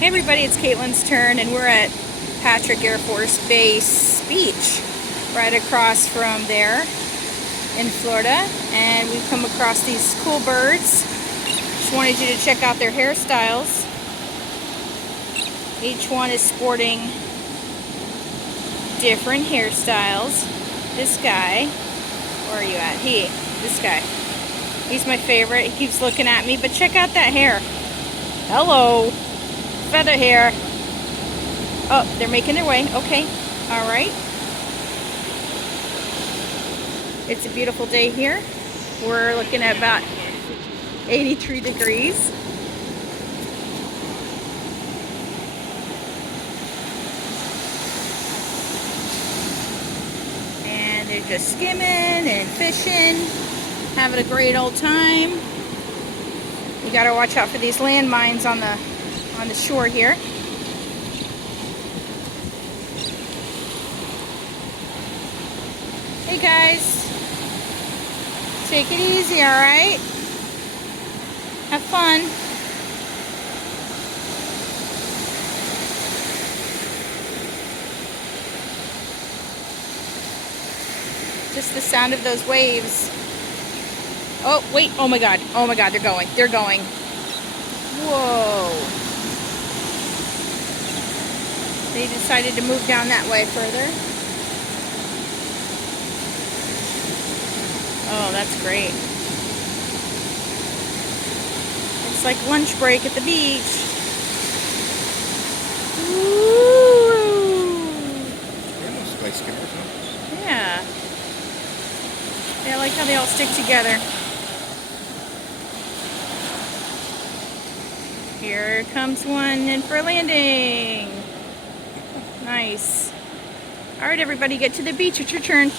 Hey everybody, it's Caitlin's turn and we're at Patrick Air Force Base Beach, right across from there in Florida, and we've come across these cool birds. Just wanted you to check out their hairstyles. Each one is sporting different hairstyles. This guy, where are you at? This guy. He's my favorite. He keeps looking at me, but check out that hair. Hello. Feather hair. Oh, they're making their way. Okay. All right. It's a beautiful day here. We're looking at about 83 degrees. And they're just skimming and fishing, having a great old time. You gotta watch out for these landmines on the shore here. Hey guys, take it easy, all right? Have fun. Just the sound of those waves. Oh, wait, oh my God, they're going. Whoa. They decided to move down that way further. Oh, that's great. It's like lunch break at the beach. Woo! Yeah. I like how they all stick together. Here comes one in for landing. Nice. All right, everybody, get to the beach. It's your turn.